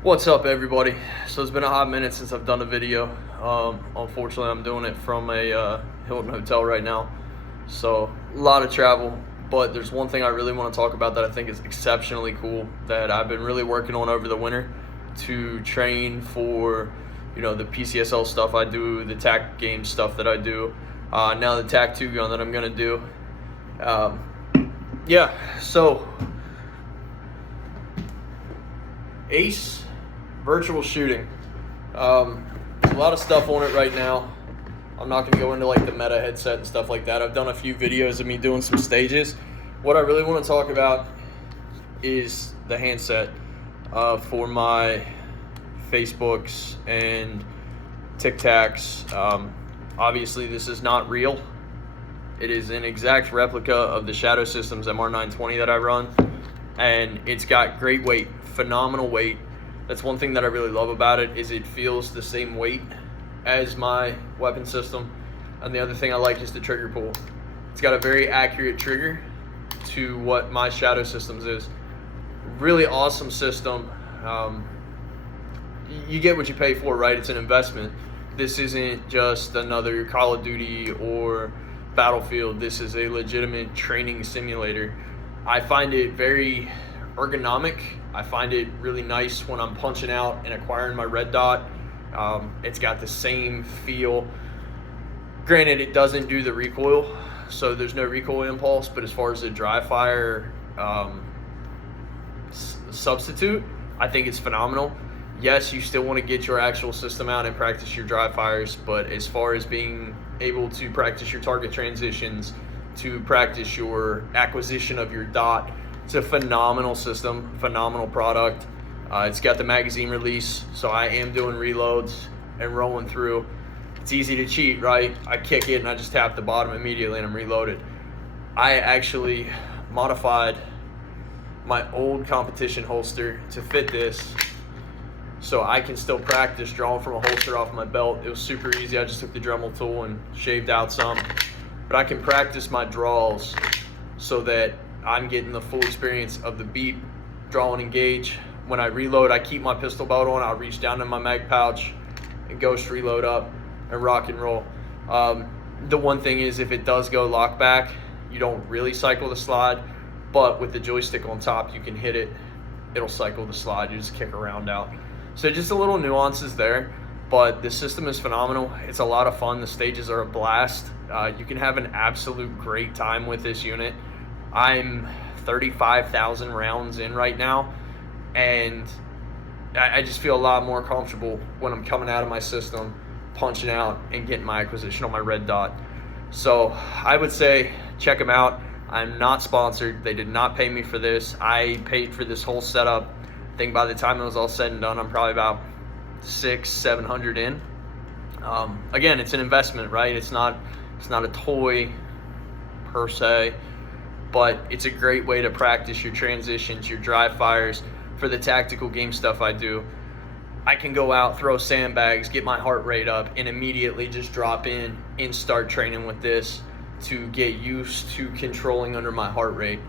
What's up, everybody? So it's been a hot minute since I've done a video. Unfortunately, I'm doing it from a Hilton hotel right now, so a lot of travel. But there's one thing I really want to talk about that I think is exceptionally cool that I've been really working on over the winter to train for, the PCSL stuff I do, the TAC game stuff that I do, now the TAC 2 gun that I'm gonna do. So Ace virtual shooting. There's a lot of stuff on it right now. I'm not going to go into like the Meta headset and stuff like that. I've done a few videos of me doing some stages. What I really want to talk about is the handset for my Facebooks and TikToks. Obviously, this is not real. It is an exact replica of the Shadow Systems MR920 that I run, and it's got great weight, phenomenal weight. That's one thing that I really love about it, is it feels the same weight as my weapon system. And the other thing I like is the trigger pull. It's got a very accurate trigger to what my Shadow Systems is. Really awesome system. You get what you pay for, right? It's an investment. This isn't just another Call of Duty or Battlefield. This is a legitimate training simulator. I find it very ergonomic. I find it really nice when I'm punching out and acquiring my red dot. It's got the same feel. Granted, it doesn't do the recoil, so there's no recoil impulse, but as far as the dry fire substitute, I think it's phenomenal. Yes, you still want to get your actual system out and practice your dry fires, but as far as being able to practice your target transitions, to practice your acquisition of your dot, it's a phenomenal system, phenomenal product. It's got the magazine release, so I am doing reloads and rolling through. It's easy to cheat, right? I kick it and I just tap the bottom immediately and I'm reloaded. I actually modified my old competition holster to fit this, so I can still practice drawing from a holster off my belt. It was super easy. I just took the Dremel tool and shaved out some. But I can practice my draws so that I'm getting the full experience of the beep, draw and engage. When I reload, I keep my pistol belt on. I'll reach down in my mag pouch and ghost reload up and rock and roll. The one thing is, if it does go lock back, you don't really cycle the slide, but with the joystick on top, you can hit it. It'll cycle the slide. You just kick around out. So just a little nuances there, but the system is phenomenal. It's a lot of fun. The stages are a blast. You can have an absolute great time with this unit. I'm 35,000 rounds in right now, and I just feel a lot more comfortable when I'm coming out of my system, punching out, and getting my acquisition on my red dot. So I would say check them out. I'm not sponsored. They did not pay me for this. I paid for this whole setup. I think by the time it was all said and done, I'm probably about $600-700 in. Again, it's an investment, right? It's not a toy per se, but it's a great way to practice your transitions, your dry fires. For the tactical game stuff I do, I can go out, throw sandbags, get my heart rate up, and immediately just drop in and start training with this to get used to controlling under my heart rate.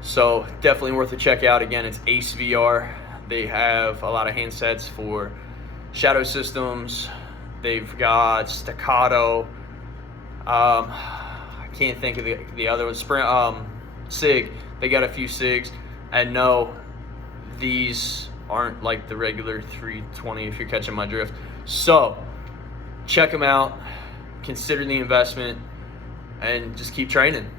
So definitely worth a check out. Again, it's Ace VR. They have a lot of handsets for Shadow Systems. They've got Staccato. I can't think of the other one. SIG. They got a few SIGs. And no, these aren't like the regular 320, if you're catching my drift. So check them out. Consider the investment and just keep training.